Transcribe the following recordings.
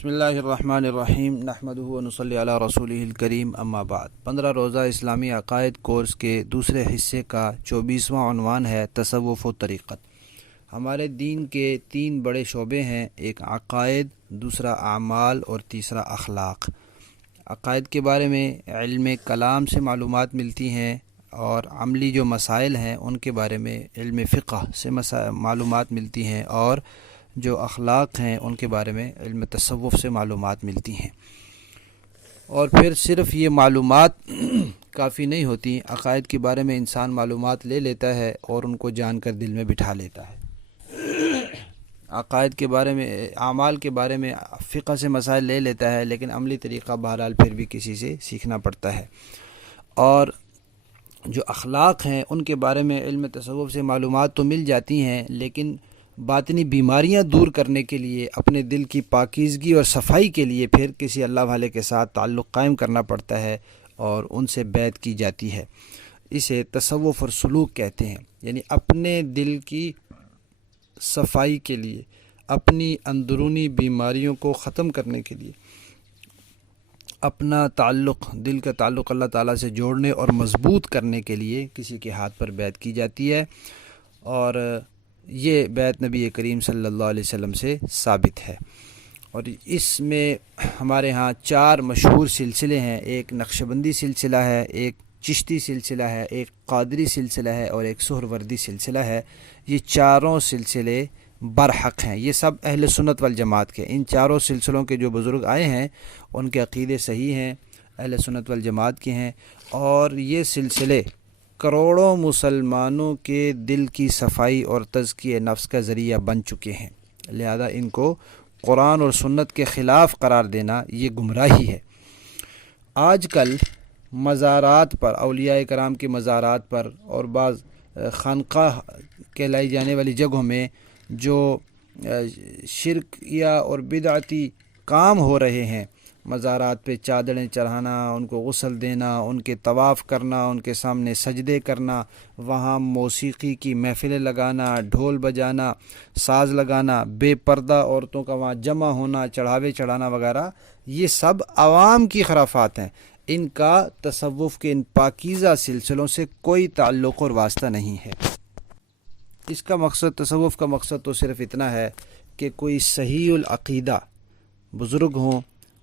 بسم اللہ الرحمن الرحیم نحمدہ و نصلی علی رسولہ الکریم اما بعد 15 روزہ اسلامی عقائد کورس کے دوسرے حصے کا 24واں عنوان ہے تصوف و طریقت۔ ہمارے دین کے 3 بڑے شعبے ہیں، ایک عقائد، دوسرا اعمال اور تیسرا اخلاق۔ عقائد کے بارے میں علم کلام سے معلومات ملتی ہیں اور عملی جو مسائل ہیں ان کے بارے میں علم فقہ سے معلومات ملتی ہیں، اور جو اخلاق ہیں ان کے بارے میں علم تصوف سے معلومات ملتی ہیں۔ اور پھر صرف یہ معلومات کافی نہیں ہوتی، عقائد کے بارے میں انسان معلومات لے لیتا ہے اور ان کو جان کر دل میں بٹھا لیتا ہے۔ عقائد کے بارے میں، اعمال کے بارے میں فقہ سے مسائل لے لیتا ہے، لیکن عملی طریقہ بہرحال پھر بھی کسی سے سیکھنا پڑتا ہے۔ اور جو اخلاق ہیں ان کے بارے میں علم تصوف سے معلومات تو مل جاتی ہیں، لیکن باطنی بیماریاں دور کرنے کے لیے، اپنے دل کی پاکیزگی اور صفائی کے لیے پھر کسی اللہ والے کے ساتھ تعلق قائم کرنا پڑتا ہے اور ان سے بیعت کی جاتی ہے۔ اسے تصوف اور سلوک کہتے ہیں، یعنی اپنے دل کی صفائی کے لیے، اپنی اندرونی بیماریوں کو ختم کرنے کے لیے، اپنا تعلق، دل کا تعلق اللہ تعالیٰ سے جوڑنے اور مضبوط کرنے کے لیے کسی کے ہاتھ پر بیعت کی جاتی ہے، اور یہ بیعت نبی کریم صلی اللہ علیہ وسلم سے ثابت ہے۔ اور اس میں ہمارے ہاں 4 مشہور سلسلے ہیں، ایک نقشبندی سلسلہ ہے، ایک چشتی سلسلہ ہے، ایک قادری سلسلہ ہے اور ایک سہروردی سلسلہ ہے۔ یہ چاروں سلسلے برحق ہیں، یہ سب اہل سنت والجماعت کے، ان چاروں سلسلوں کے جو بزرگ آئے ہیں ان کے عقیدے صحیح ہیں، اہل سنت والجماعت کے ہیں، اور یہ سلسلے کروڑوں مسلمانوں کے دل کی صفائی اور تزکیہ نفس کا ذریعہ بن چکے ہیں، لہذا ان کو قرآن اور سنت کے خلاف قرار دینا یہ گمراہی ہے۔ آج کل مزارات پر، اولیاء کرام کے مزارات پر اور بعض خانقاہ کہلائی جانے والی جگہوں میں جو شرکیہ اور بدعتی کام ہو رہے ہیں، مزارات پہ چادریں چڑھانا، ان کو غسل دینا، ان کے طواف کرنا، ان کے سامنے سجدے کرنا، وہاں موسیقی کی محفلیں لگانا، ڈھول بجانا، ساز لگانا، بے پردہ عورتوں کا وہاں جمع ہونا، چڑھاوے چڑھانا وغیرہ، یہ سب عوام کی خرافات ہیں۔ ان کا تصوف کے ان پاکیزہ سلسلوں سے کوئی تعلق اور واسطہ نہیں ہے۔ اس کا مقصد، تصوف کا مقصد تو صرف اتنا ہے کہ کوئی صحیح العقیدہ بزرگ ہوں،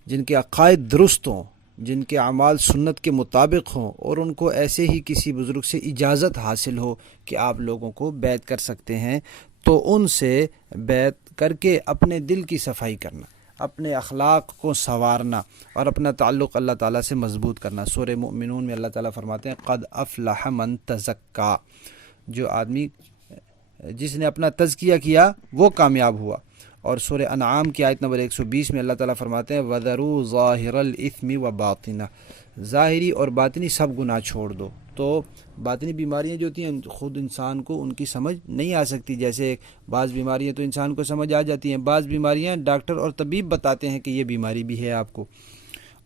جن کے عقائد درست ہوں، جن کے اعمال سنت کے مطابق ہوں، اور ان کو ایسے ہی کسی بزرگ سے اجازت حاصل ہو کہ آپ لوگوں کو بیعت کر سکتے ہیں، تو ان سے بیعت کر کے اپنے دل کی صفائی کرنا، اپنے اخلاق کو سنوارنا اور اپنا تعلق اللہ تعالیٰ سے مضبوط کرنا۔ سورہ مومنون میں اللہ تعالیٰ فرماتے ہیں قد افلح من تزکا، جو آدمی جس نے اپنا تزکیہ کیا وہ کامیاب ہوا۔ اور سورہ انعام کی آیت نمبر 120 میں اللہ تعالیٰ فرماتے ہیں وَذَرُوا ظَاهِرَ الْإِثْمِ وَبَاطِنَهُ، ظاہری اور باطنی سب گناہ چھوڑ دو۔ تو باطنی بیماریاں جو ہوتی ہیں خود انسان کو ان کی سمجھ نہیں آ سکتی، جیسے بعض بیماریاں تو انسان کو سمجھ آ جاتی ہیں، بعض بیماریاں ڈاکٹر اور طبیب بتاتے ہیں کہ یہ بیماری بھی ہے آپ کو۔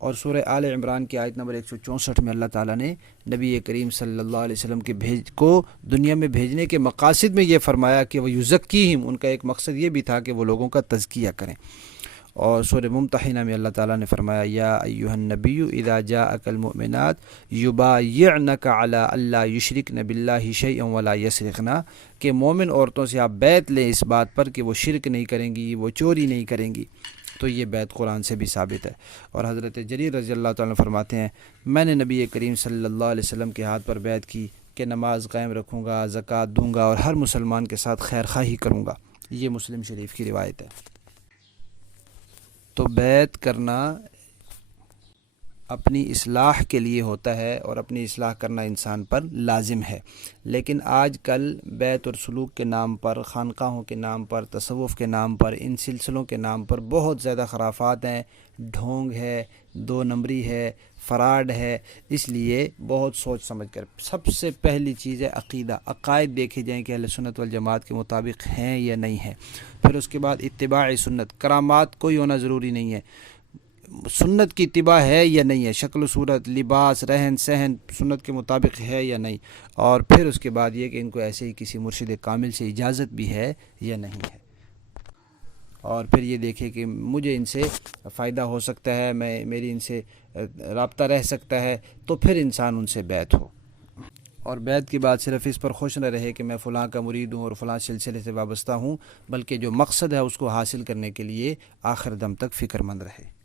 اور سورہ آل عمران کی آیت نمبر 164 میں اللہ تعالیٰ نے نبی کریم صلی اللہ علیہ وسلم کے کو دنیا میں بھیجنے کے مقاصد میں یہ فرمایا کہ وہ یزکیہم، ان کا ایک مقصد یہ بھی تھا کہ وہ لوگوں کا تزکیہ کریں۔ اور سورہ ممتحنہ میں اللہ تعالیٰ نے فرمایا یا ایھا النبی اذا جاءک المؤمنات یبایعنک علی الا یشرکن باللہ شیئا ولا یسرقن، کہ مومن عورتوں سے آپ بیعت لیں اس بات پر کہ وہ شرک نہیں کریں گی، وہ چوری نہیں کریں گی۔ تو یہ بیعت قرآن سے بھی ثابت ہے۔ اور حضرت جریر رضی اللہ تعالیٰ فرماتے ہیں میں نے نبی کریم صلی اللہ علیہ وسلم کے ہاتھ پر بیعت کی کہ نماز قائم رکھوں گا، زکوٰۃ دوں گا اور ہر مسلمان کے ساتھ خیر خواہی کروں گا۔ یہ مسلم شریف کی روایت ہے۔ تو بیعت کرنا اپنی اصلاح کے لیے ہوتا ہے اور اپنی اصلاح کرنا انسان پر لازم ہے، لیکن آج کل بیعت اور سلوک کے نام پر، خانقاہوں کے نام پر، تصوف کے نام پر، ان سلسلوں کے نام پر بہت زیادہ خرافات ہیں، ڈھونگ ہے، 2 نمبری ہے، فراڈ ہے۔ اس لیے بہت سوچ سمجھ کر، سب سے پہلی چیز ہے عقیدہ، عقائد دیکھے جائیں کہ اہل سنت والجماعت کے مطابق ہیں یا نہیں ہیں۔ پھر اس کے بعد اتباع سنت، کرامات کوئی ہونا ضروری نہیں ہے، سنت کی اتباع ہے یا نہیں ہے، شکل و صورت، لباس، رہن سہن سنت کے مطابق ہے یا نہیں، اور پھر اس کے بعد یہ کہ ان کو ایسے ہی کسی مرشد کامل سے اجازت بھی ہے یا نہیں ہے۔ اور پھر یہ دیکھے کہ مجھے ان سے فائدہ ہو سکتا ہے، میری ان سے رابطہ رہ سکتا ہے، تو پھر انسان ان سے بیعت ہو۔ اور بیعت کی بات صرف اس پر خوش نہ رہے کہ میں فلاں کا مرید ہوں اور فلاں سلسلے سے وابستہ ہوں، بلکہ جو مقصد ہے اس کو حاصل کرنے کے لیے آخر دم تک فکر مند رہے۔